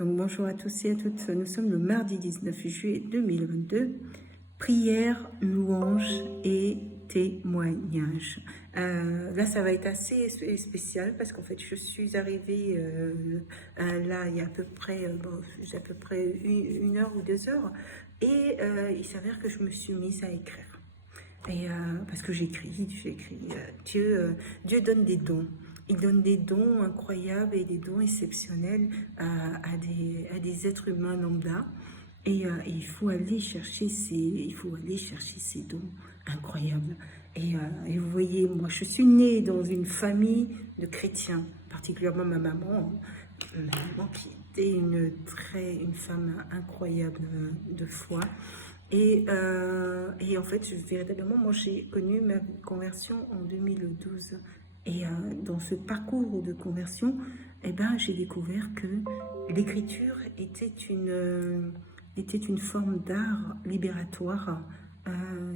Donc bonjour à tous et à toutes, nous sommes le mardi 19 juillet 2022. Prière, louange et témoignage. Là, ça va être assez spécial parce qu'en fait, je suis arrivée là il y a à peu près une heure ou 2 heures et il s'avère que je me suis mise à écrire. Et parce que j'écris, Dieu donne des dons. Il donne des dons incroyables et des dons exceptionnels à des êtres humains lambda. Et il faut aller chercher ces dons incroyables. Et vous voyez, moi, je suis née dans une famille de chrétiens, particulièrement ma maman qui était une femme incroyable de foi. Et en fait, véritablement, moi, j'ai connu ma conversion en 2012. Et dans ce parcours de conversion, j'ai découvert que l'écriture était une forme d'art libératoire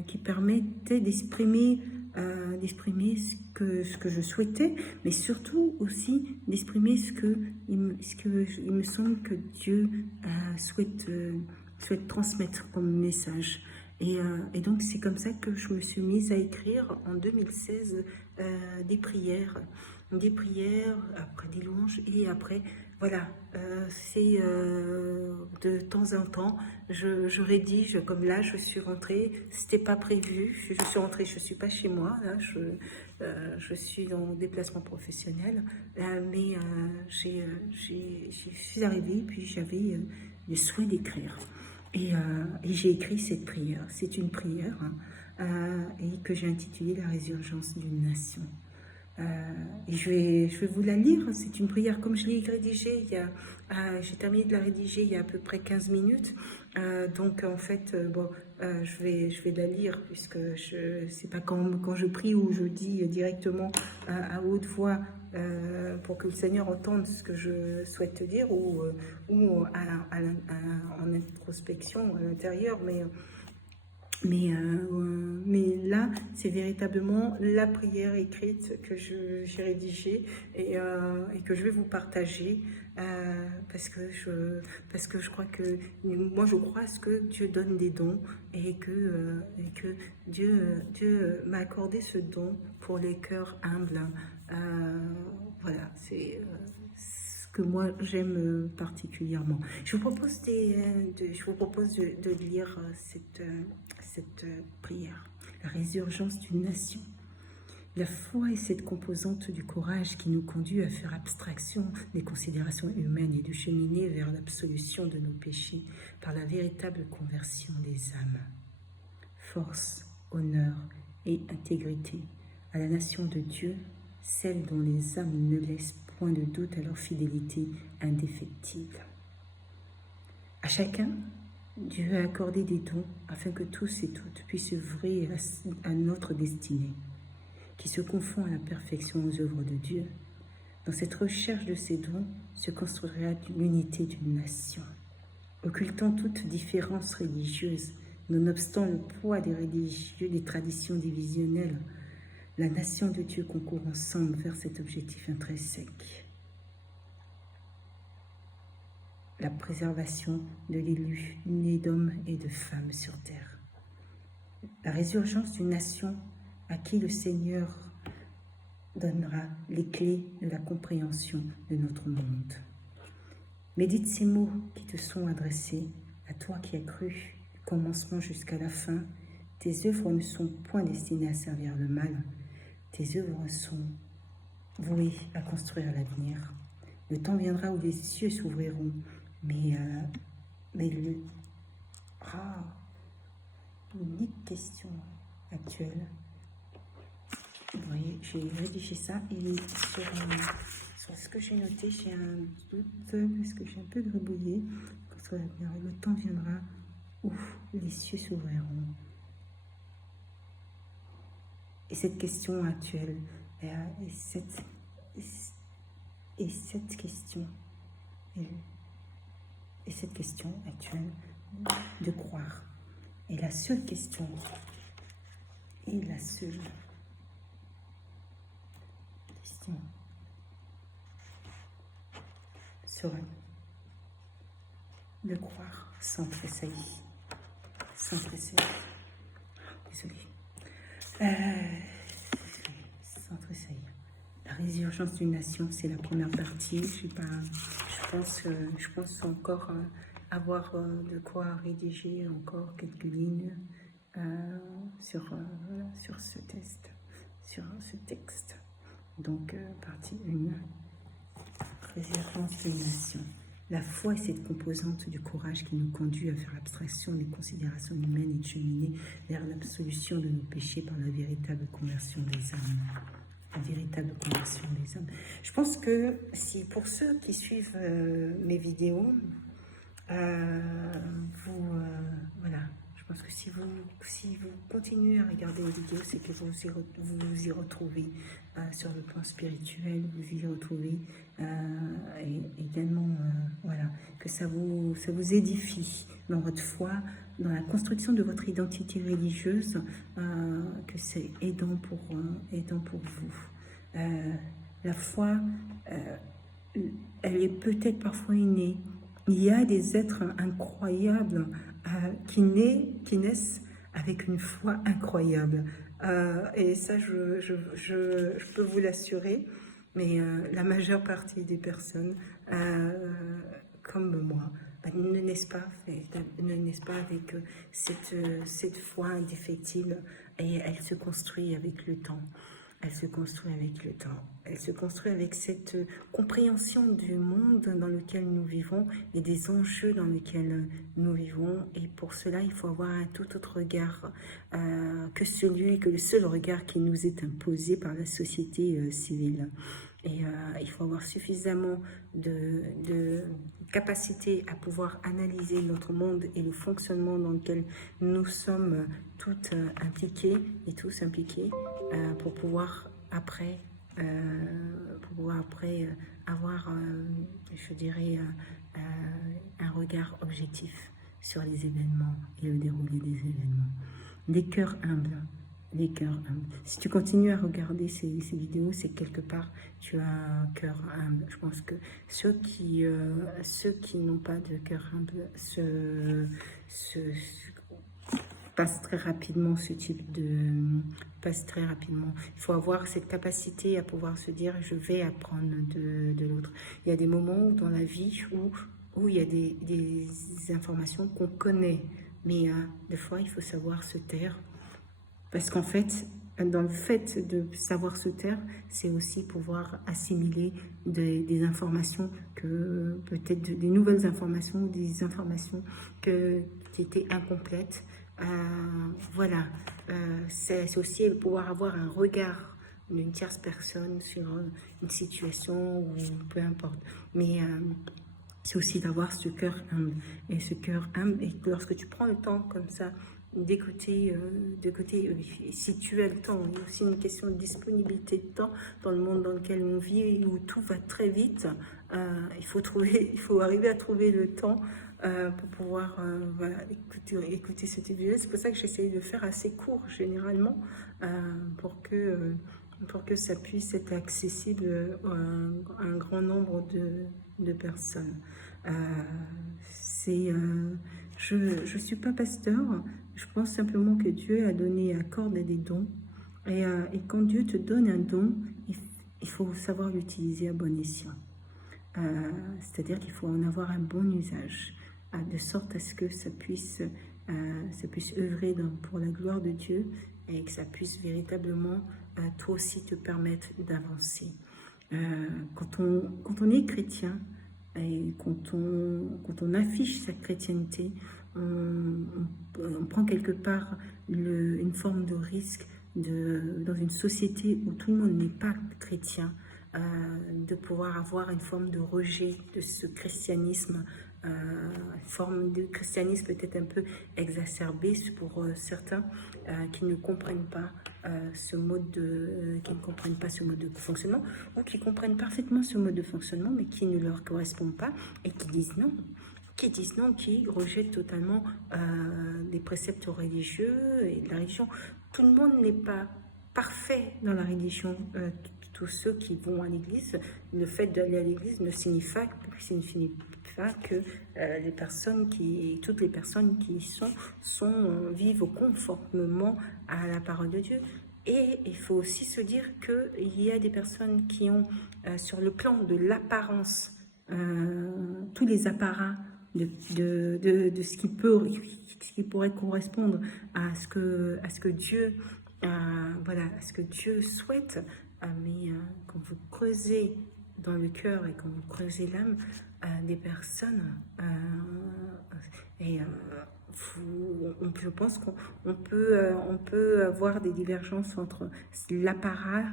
qui permettait d'exprimer ce que je souhaitais, mais surtout aussi d'exprimer ce que il me semble que Dieu souhaite transmettre comme message. Et donc c'est comme ça que je me suis mise à écrire en 2016 des prières, après des louanges, et après voilà, c'est de temps en temps je rédige, comme là je suis rentrée, c'était pas prévu, je suis rentrée, je suis pas chez moi là, je suis en déplacement professionnel, mais je suis arrivée, puis j'avais le souhait d'écrire. Et j'ai écrit cette prière. C'est une prière et que j'ai intitulée La résurgence d'une nation. Et je vais vous la lire. C'est une prière comme je l'ai rédigée. J'ai terminé de la rédiger il y a à peu près 15 minutes. Donc en fait, je vais la lire puisque c'est pas quand je prie ou je dis directement à haute voix pour que le Seigneur entende ce que je souhaite te dire ou en introspection à l'intérieur, mais là, c'est véritablement la prière écrite que j'ai rédigée et que je vais vous partager parce que je crois que moi je crois à ce que Dieu donne des dons et que Dieu m'a accordé ce don pour les cœurs humbles. Voilà, c'est ce que moi j'aime particulièrement. Je vous propose de lire cette prière, la résurgence d'une nation. La foi est cette composante du courage qui nous conduit à faire abstraction des considérations humaines et de cheminer vers l'absolution de nos péchés par la véritable conversion des âmes. Force, honneur et intégrité à la nation de Dieu, celle dont les âmes ne laissent point de doute à leur fidélité indéfectible. À chacun, Dieu a accordé des dons afin que tous et toutes puissent œuvrer à notre destinée, qui se confond à la perfection aux œuvres de Dieu. Dans cette recherche de ces dons se construira l'unité d'une nation, occultant toute différence religieuse, nonobstant le poids des traditions divisionnelles. La nation de Dieu concourt ensemble vers cet objectif intrinsèque. La préservation de l'élu né d'hommes et de femmes sur terre. La résurgence d'une nation à qui le Seigneur donnera les clés de la compréhension de notre monde. Médite ces mots qui te sont adressés, à toi qui as cru, du commencement jusqu'à la fin. Tes œuvres ne sont point destinées à servir le mal. Tes œuvres sont vouées à construire l'avenir. Le temps viendra où les cieux s'ouvriront, mais une unique question actuelle. Vous voyez, j'ai rédigé ça et sur ce que j'ai noté, j'ai un doute parce que j'ai un peu gribouillé. Le temps viendra où les cieux s'ouvriront. Et cette question actuelle, et cette question actuelle de croire est la seule question sereine de croire sans tressaillir. Sans tressaillir. Désolée. Sans tressaillir. La résurgence d'une nation, c'est la première partie. Je pense encore avoir de quoi rédiger encore quelques lignes sur ce test, sur ce texte. Donc, partie 1, résurgence d'une nation. La foi est cette composante du courage qui nous conduit à faire abstraction des considérations humaines et de cheminer vers l'absolution de nos péchés par la véritable conversion des âmes. La véritable conversion des âmes. Je pense que si pour ceux qui suivent mes vidéos, voilà, je pense que si vous continuez à regarder les vidéos, c'est que vous vous y retrouvez sur le plan spirituel, vous y retrouvez et également, voilà, que ça vous édifie dans votre foi, dans la construction de votre identité religieuse, que c'est aidant pour vous. La foi, elle est peut-être parfois innée. Il y a des êtres incroyables qui naissent avec une foi incroyable. Et ça, je peux vous l'assurer, mais la majeure partie des personnes, comme moi, ne naissent pas avec cette foi indéfectible, et elle se construit avec le temps. Elle se construit avec le temps. Elle se construit avec cette compréhension du monde dans lequel nous vivons et des enjeux dans lesquels nous vivons. Et pour cela, il faut avoir un tout autre regard que le seul regard qui nous est imposé par la société civile. Et il faut avoir suffisamment de capacité à pouvoir analyser notre monde et le fonctionnement dans lequel nous sommes toutes impliquées et tous impliqués pour pouvoir après avoir, je dirais, un regard objectif sur les événements et le déroulé des événements. Des cœurs humbles. Les cœurs humbles. Si tu continues à regarder ces vidéos, c'est quelque part tu as un cœur humble. Je pense que ceux qui n'ont pas de cœur humble passent très rapidement passe très rapidement. Il faut avoir cette capacité à pouvoir se dire je vais apprendre de l'autre. Il y a des moments dans la vie où il y a des informations qu'on connaît, mais des fois il faut savoir se taire. Parce qu'en fait, dans le fait de savoir se taire, c'est aussi pouvoir assimiler des informations, peut-être des nouvelles informations, ou des informations qui étaient incomplètes. Voilà, c'est aussi pouvoir avoir un regard d'une tierce personne sur une situation ou peu importe. Mais c'est aussi d'avoir ce cœur humble. Et ce cœur humble, et lorsque tu prends le temps comme ça, d'écouter, si tu as le temps, il y a aussi une question de disponibilité de temps dans le monde dans lequel on vit, où tout va très vite. Il faut arriver à trouver le temps pour pouvoir voilà, écouter cette vidéo. C'est pour ça que j'essaye de faire assez court généralement pour que ça puisse être accessible à un grand nombre de personnes. Je ne suis pas pasteur, je pense simplement que Dieu accorde des dons. Et quand Dieu te donne un don, il faut savoir l'utiliser à bon escient. C'est-à-dire qu'il faut en avoir un bon usage, de sorte à ce que ça puisse œuvrer pour la gloire de Dieu et que ça puisse véritablement, toi aussi, te permettre d'avancer. Quand on est chrétien, et quand on affiche sa chrétienté, on prend quelque part une forme de risque dans une société où tout le monde n'est pas chrétien, de pouvoir avoir une forme de rejet de ce christianisme, une forme de christianisme peut-être un peu exacerbée pour certains qui ne comprennent pas ce mode de fonctionnement, ou qui comprennent parfaitement ce mode de fonctionnement mais qui ne leur correspond pas et qui disent non, qui rejettent totalement les préceptes religieux et la religion. Tout le monde n'est pas parfait dans la religion. Tous ceux qui vont à l'église, le fait d'aller à l'église ne signifie ça ne signifie pas que toutes les personnes qui y vivent conformément à la parole de Dieu. Et il faut aussi se dire qu'il y a des personnes qui ont, sur le plan de l'apparence, tous les apparats de ce qui pourrait correspondre à ce que Dieu, à ce que Dieu souhaite, mais quand vous creusez dans le cœur et quand vous creusez l'âme des personnes, je pense qu'on peut avoir des divergences entre l'apparat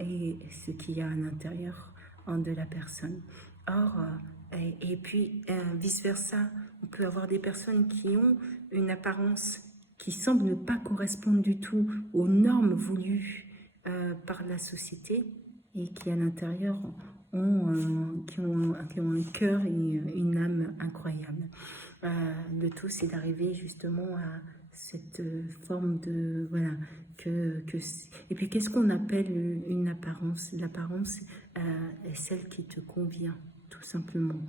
et ce qu'il y a à l'intérieur de la personne. Or, et puis vice-versa, on peut avoir des personnes qui ont une apparence qui semble ne pas correspondre du tout aux normes voulues par la société et qui à l'intérieur qui ont un cœur et une âme incroyable. Le tout, c'est d'arriver justement à cette forme de... Voilà. Et puis, qu'est-ce qu'on appelle une apparence? L'apparence est celle qui te convient, tout simplement.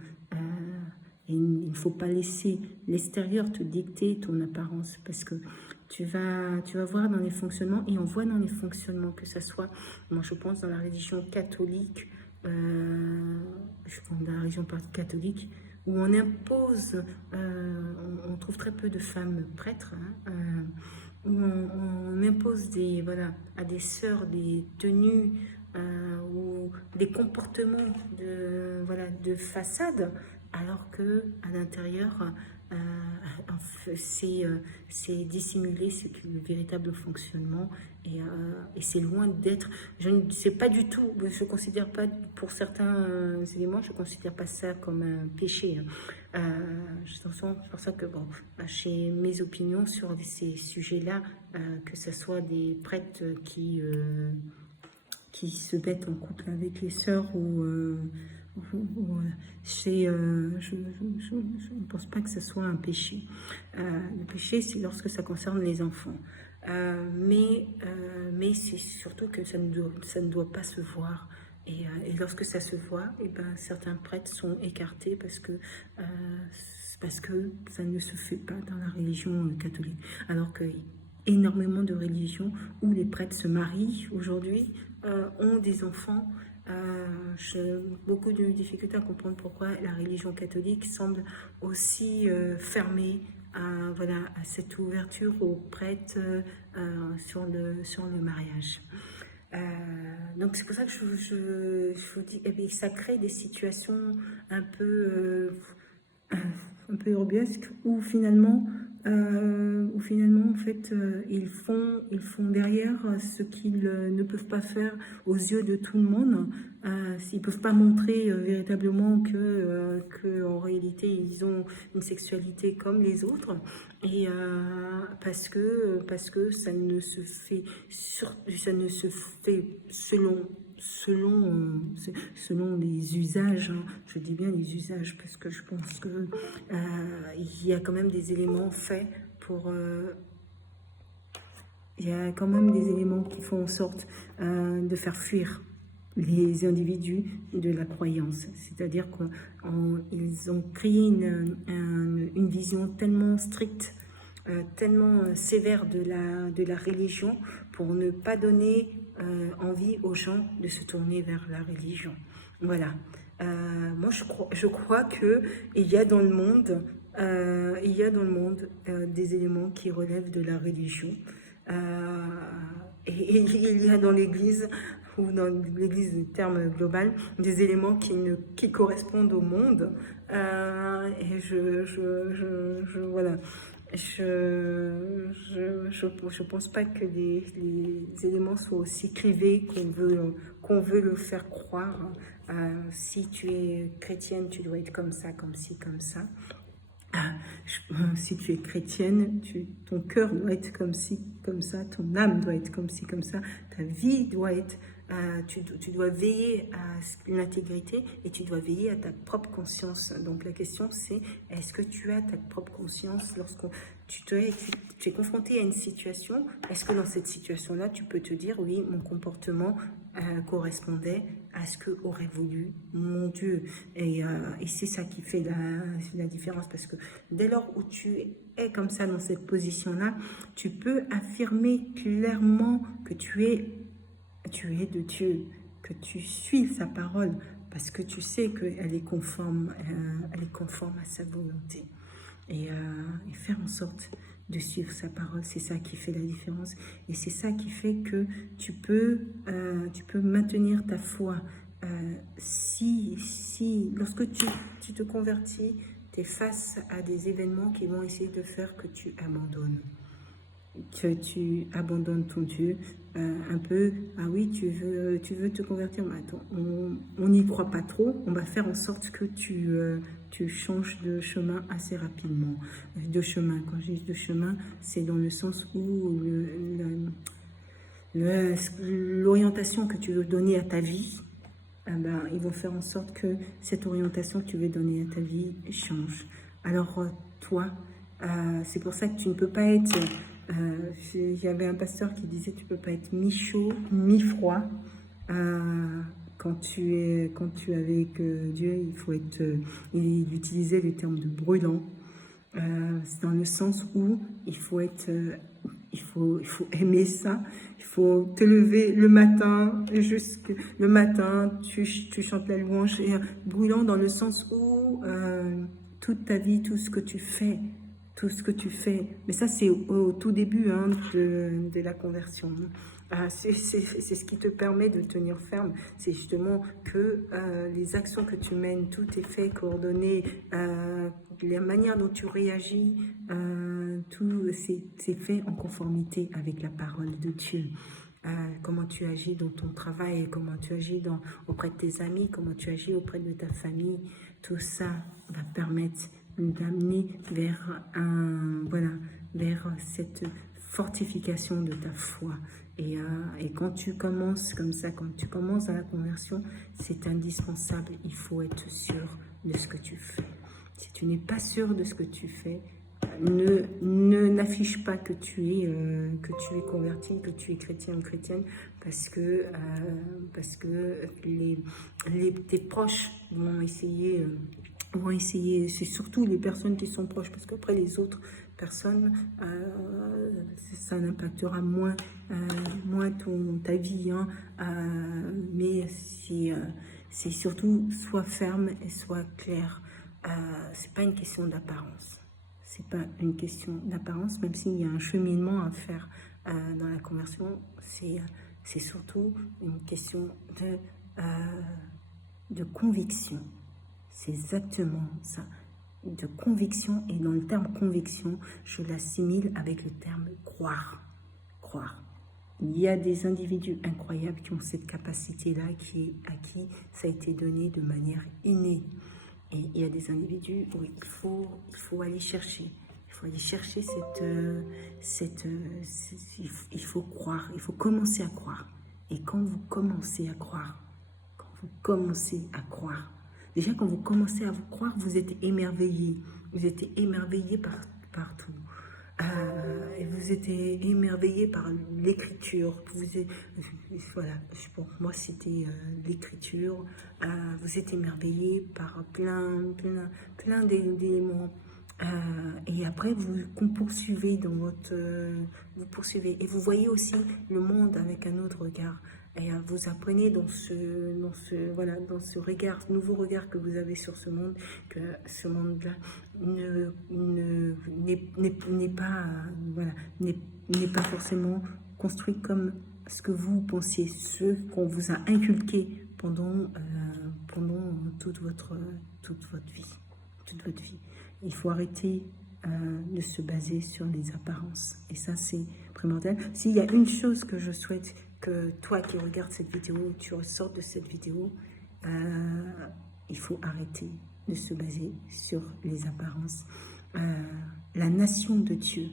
Et il ne faut pas laisser l'extérieur te dicter ton apparence, parce que tu vas voir dans les fonctionnements, et on voit dans les fonctionnements, que ça soit, moi je pense dans la religion catholique, où on impose, on trouve très peu de femmes prêtres, où on impose à des sœurs des tenues ou des comportements de façade, alors que à l'intérieur, c'est dissimuler ce que le véritable fonctionnement, et c'est loin d'être. Je ne sais pas du tout, je ne considère pas, pour certains éléments, je ne considère pas ça comme un péché. C'est pour ça que j'ai mes opinions sur ces sujets-là, que ce soit des prêtres qui se mettent en couple avec les sœurs je ne pense pas que ce soit un péché. Le péché, c'est lorsque ça concerne les enfants. Mais c'est surtout que ça ne doit pas se voir. Et lorsque ça se voit, certains prêtres sont écartés parce que ça ne se fait pas dans la religion catholique. Alors que énormément de religions où les prêtres se marient aujourd'hui, ont des enfants. J'ai beaucoup de difficultés à comprendre pourquoi la religion catholique semble aussi fermée à cette ouverture aux prêtres sur le mariage. Donc c'est pour ça que je vous dis, ça crée des situations un peu ubuesques où finalement en fait ils font derrière ce qu'ils ne peuvent pas faire aux yeux de tout le monde. Ils peuvent pas montrer véritablement que en réalité ils ont une sexualité comme les autres, et parce que ça ne se fait selon les usages, je dis bien les usages, parce que je pense que il y a quand même des éléments faits pour... il y a quand même des éléments qui font en sorte de faire fuir les individus de la croyance. C'est-à-dire qu'ils ont créé une vision tellement stricte, tellement sévère de la religion, pour ne pas donner envie aux gens de se tourner vers la religion. Voilà. Moi, je crois qu'il y a dans le monde, des éléments qui relèvent de la religion. Et il y a dans l'Église, ou dans l'Église du terme global, des éléments qui correspondent au monde. Et voilà. Je pense pas que les éléments soient aussi crivés qu'on veut le faire croire. Si tu es chrétienne, tu dois être comme ça, comme ci, comme ça. Si tu es chrétienne, ton cœur doit être comme ci, comme ça, ton âme doit être comme ci, comme ça, ta vie doit être... tu dois veiller à l'intégrité, et tu dois veiller à ta propre conscience. Donc la question c'est, est-ce que tu as ta propre conscience lorsque tu es confronté à une situation? Est-ce que dans cette situation-là, tu peux te dire, oui, mon comportement correspondait à ce que aurait voulu mon Dieu. Et c'est ça qui fait la différence, parce que dès lors où tu es comme ça dans cette position-là, tu peux affirmer clairement que tu es de Dieu, que tu suis sa parole, parce que tu sais qu'elle est conforme à sa volonté. Et faire en sorte de suivre sa parole, c'est ça qui fait la différence. Et c'est ça qui fait que tu peux maintenir ta foi. Lorsque tu te convertis, tu es face à des événements qui vont essayer de faire que tu abandonnes. Ton Dieu, un peu, ah oui, tu veux te convertir, mais attends, on n'y croit pas trop, on va faire en sorte que tu changes de chemin assez rapidement. De chemin, quand je dis de chemin, c'est dans le sens où l'orientation que tu veux donner à ta vie, ils vont faire en sorte que cette orientation que tu veux donner à ta vie change. Alors toi, c'est pour ça que tu ne peux pas être... il y avait un pasteur qui disait tu ne peux pas être mi-chaud, mi-froid. Quand tu es avec Dieu, il utilisait le terme de brûlant. C'est dans le sens où il faut aimer ça. Il faut te lever le matin, tu chantes la louange, et brûlant dans le sens où toute ta vie, tout ce que tu fais, mais ça c'est au tout début de la conversion. C'est ce qui te permet de tenir ferme, c'est justement que les actions que tu mènes, tout est fait, coordonné, la manière dont tu réagis, tout c'est fait en conformité avec la parole de Dieu. Comment tu agis dans ton travail, comment tu agis auprès de tes amis, comment tu agis auprès de ta famille, tout ça va permettre d'amener vers cette fortification de ta foi. Et quand tu commences comme ça, quand tu commences à la conversion, c'est indispensable, il faut être sûr de ce que tu fais. Si tu n'es pas sûr de ce que tu fais, n'affiche pas que tu es converti, que tu es chrétien ou chrétienne, parce que tes proches vont essayer, c'est surtout les personnes qui sont proches, parce qu'après les autres personnes, ça n'impactera moins ta vie, mais c'est surtout sois ferme et sois clair. C'est pas une question d'apparence. C'est pas une question d'apparence, même s'il y a un cheminement à faire dans la conversion, c'est surtout une question de conviction. C'est exactement ça, de conviction. Et dans le terme conviction, je l'assimile avec le terme croire. Croire. Il y a des individus incroyables qui ont cette capacité-là, à qui ça a été donné de manière innée. Et il y a des individus où il faut aller chercher. Il faut aller chercher il faut croire, il faut commencer à croire. Et quand vous commencez à croire, déjà quand vous commencez à vous croire, vous êtes émerveillé. Vous êtes émerveillé partout. Et vous êtes émerveillé par l'écriture. Voilà, pour moi c'était l'écriture. Vous êtes émerveillé par plein d'éléments. Et après vous poursuivez vous poursuivez et vous voyez aussi le monde avec un autre regard. Et vous apprenez dans ce nouveau regard que vous avez sur ce monde, que ce monde-là n'est pas forcément construit comme ce que vous pensiez, ce qu'on vous a inculqué pendant toute votre vie. Il faut arrêter de se baser sur les apparences. Et ça, c'est primordial. S'il y a une chose que je souhaite que toi qui regardes cette vidéo, tu ressortes de cette vidéo, il faut arrêter de se baser sur les apparences. La nation de Dieu,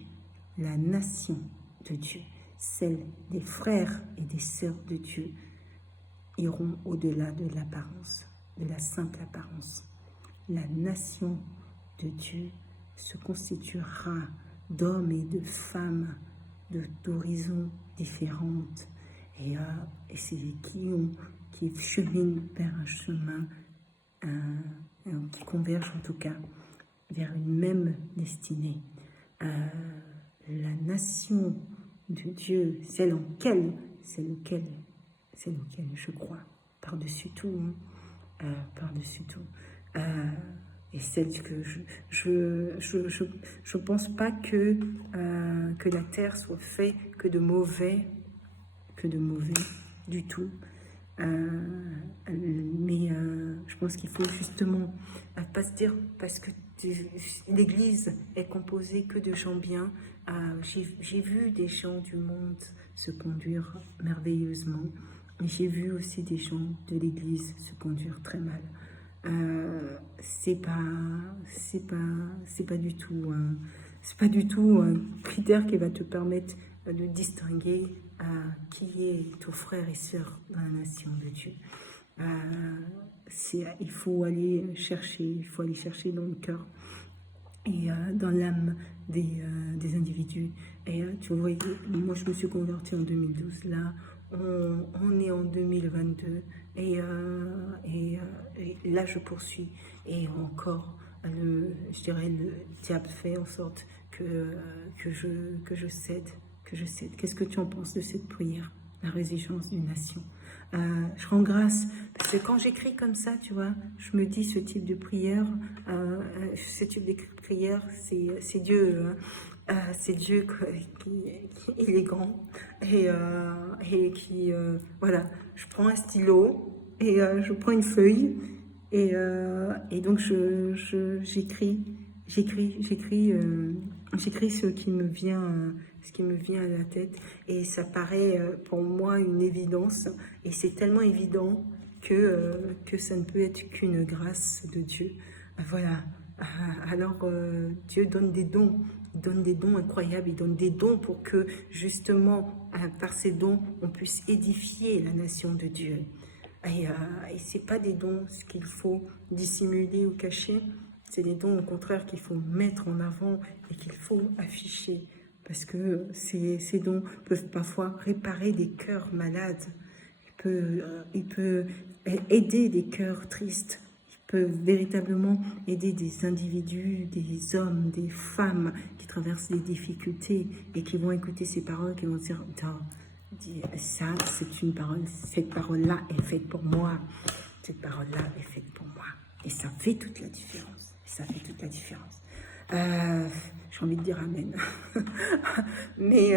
celle des frères et des sœurs de Dieu, iront au-delà de l'apparence, de la simple apparence. La nation de Dieu se constituera d'hommes et de femmes d'horizons différentes, et c'est qui qui cheminent vers un chemin qui converge en tout cas vers une même destinée. La nation de Dieu, celle lequel je crois, par-dessus tout, par-dessus tout. Et celle que je pense pas que la terre soit faite que de mauvais du tout. Mais je pense qu'il faut justement pas se dire parce que l'Église est composée que de gens bien. J'ai vu des gens du monde se conduire merveilleusement, mais j'ai vu aussi des gens de l'Église se conduire très mal. C'est pas du tout un critère qui va te permettre de distinguer qui est ton frère et sœur dans la nation de Dieu. Il faut aller chercher dans le cœur et dans l'âme des individus. Et tu vois, moi je me suis convertie en 2012. Là, on est en 2022 et là je poursuis. Et encore, je dirais, le diable fait en sorte que je cède. Qu'est-ce que tu en penses de cette prière, la résilience d'une nation? Je rends grâce, parce que quand j'écris comme ça, tu vois, je me dis ce type de prière, c'est Dieu, c'est Dieu il est grand, et qui, voilà, je prends un stylo, et je prends une feuille, et donc j'écris ce qui me vient à la tête, et ça paraît pour moi une évidence, et c'est tellement évident que ça ne peut être qu'une grâce de Dieu. Voilà. Alors Dieu donne des dons, il donne des dons incroyables, il donne des dons pour que justement par ces dons on puisse édifier la nation de Dieu. Et c'est pas des dons qu'il faut dissimuler ou cacher, c'est des dons au contraire qu'il faut mettre en avant et qu'il faut afficher. Parce que ces dons peuvent parfois réparer des cœurs malades. Il peut aider des cœurs tristes. Il peut véritablement aider des individus, des hommes, des femmes qui traversent des difficultés et qui vont écouter ces paroles, qui vont dire ça, c'est une parole, cette parole-là est faite pour moi. Cette parole-là est faite pour moi. Et ça fait toute la différence. J'ai envie de dire amen. mais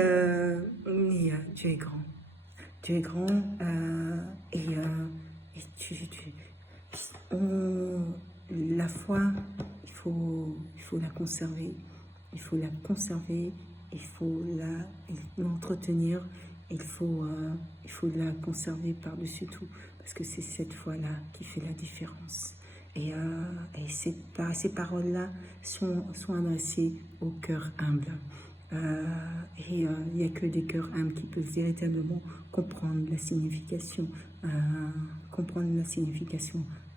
Dieu est grand. Dieu est grand la foi, il faut la conserver. Il faut l'entretenir. Il faut la conserver par-dessus tout. Parce que c'est cette foi-là qui fait la différence. Et ces paroles-là sont adressées au cœur humble. Il n'y a que des cœurs humbles qui peuvent véritablement comprendre la signification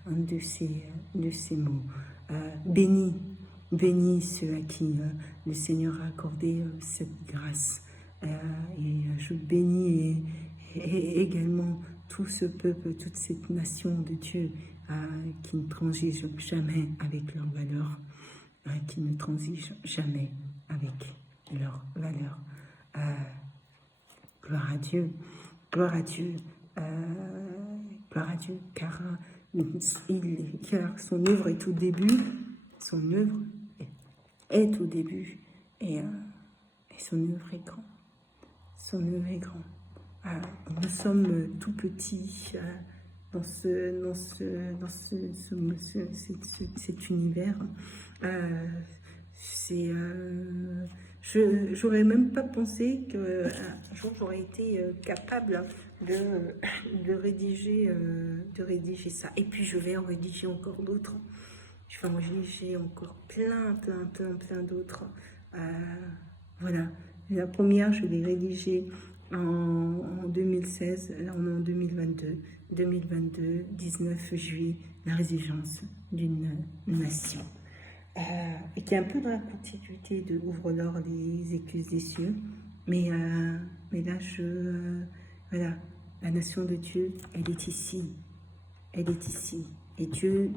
de ces mots. Bénis ceux à qui le Seigneur a accordé cette grâce. Et je bénis également tout ce peuple, toute cette nation de Dieu qui ne transige jamais avec leurs valeurs, qui ne transige jamais avec leurs valeurs. Gloire à Dieu, car son œuvre est au début, et son œuvre est grand. Nous sommes tout petits dans cet univers. J'aurais même pas pensé qu'un jour j'aurais été capable de rédiger ça. Et puis je vais en rédiger encore d'autres. Je vais en rédiger encore plein d'autres. Voilà. La première, je l'ai rédigée en 2016, là on est en 2022. 19 juillet, la résilience d'une nation. Et qui est un peu dans la continuité de Ouvre-leur les écluses des cieux. Mais là, voilà, La nation de Dieu, elle est ici. Elle est ici. Et Dieu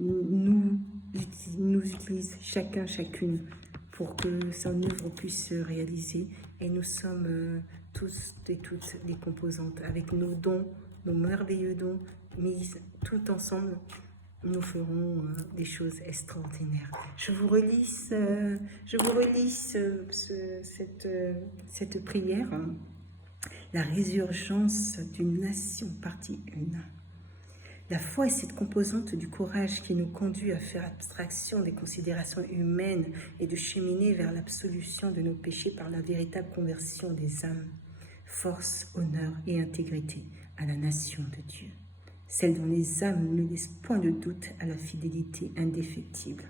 nous utilise chacun, chacune pour que son œuvre puisse se réaliser. Et nous sommes tous et toutes des composantes avec nos dons, nos merveilleux dons, mis tout ensemble. Nous ferons des choses extraordinaires. Je vous relis cette prière. La résurgence d'une nation, partie 1. La foi est cette composante du courage qui nous conduit à faire abstraction des considérations humaines et de cheminer vers l'absolution de nos péchés par la véritable conversion des âmes. Force, honneur et intégrité à la nation de Dieu. Celle dont les âmes ne laissent point de doute à la fidélité indéfectible.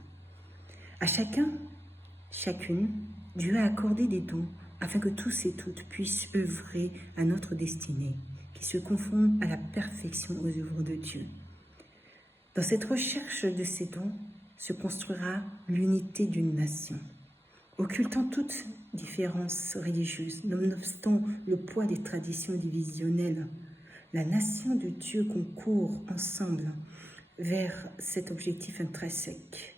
À chacun, chacune, Dieu a accordé des dons afin que tous et toutes puissent œuvrer à notre destinée, qui se confond à la perfection aux œuvres de Dieu. Dans cette recherche de ces dons se construira l'unité d'une nation. Occultant toute différence religieuse, nonobstant le poids des traditions divisionnelles, la nation de Dieu concourt ensemble vers cet objectif intrinsèque,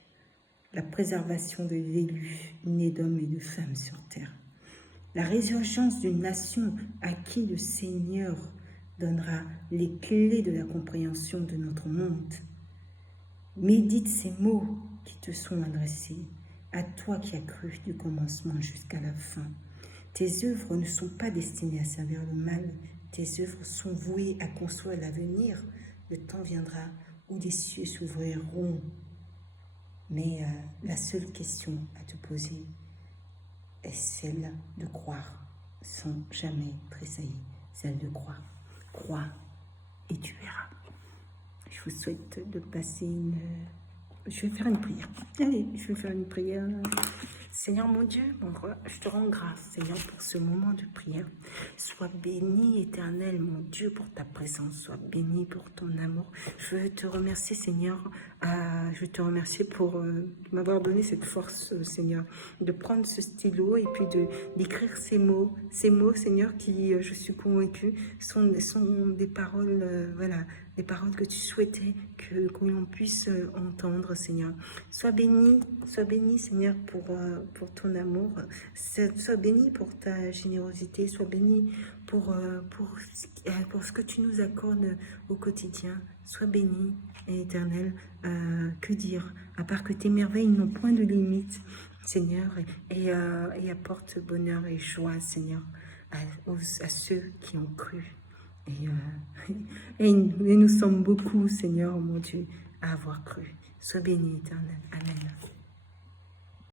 la préservation de l'élu né d'hommes et de femmes sur terre. La résurgence d'une nation à qui le Seigneur donnera les clés de la compréhension de notre monde. Médite ces mots qui te sont adressés, à toi qui as cru du commencement jusqu'à la fin. Tes œuvres ne sont pas destinées à servir le mal, tes œuvres sont vouées à construire l'avenir. Le temps viendra où des cieux s'ouvriront. Mais la seule question à te poser est celle de croire sans jamais tressaillir, celle de croire. Crois et tu verras. Je vous souhaite de passer Je vais faire une prière. Allez, je vais faire une prière. Seigneur mon Dieu, je te rends grâce, Seigneur, pour ce moment de prière. Sois béni, Éternel, mon Dieu, pour ta présence. Sois béni pour ton amour. Je veux te remercier, Seigneur. Je veux te remercier pour m'avoir donné cette force, Seigneur, de prendre ce stylo et puis d'écrire ces mots, Seigneur, qui, je suis convaincue, sont des paroles, voilà, des paroles que tu souhaitais que l'on puisse entendre, Seigneur. Sois béni, Seigneur, pour ton amour. Sois béni pour ta générosité. Sois béni pour ce que tu nous accordes au quotidien. Sois béni, Éternel. Que dire, à part que tes merveilles n'ont point de limite, Seigneur, et apporte bonheur et joie, Seigneur, à ceux qui ont cru. Et nous sommes beaucoup, Seigneur, mon Dieu, à avoir cru. Sois béni, Éternel. Amen.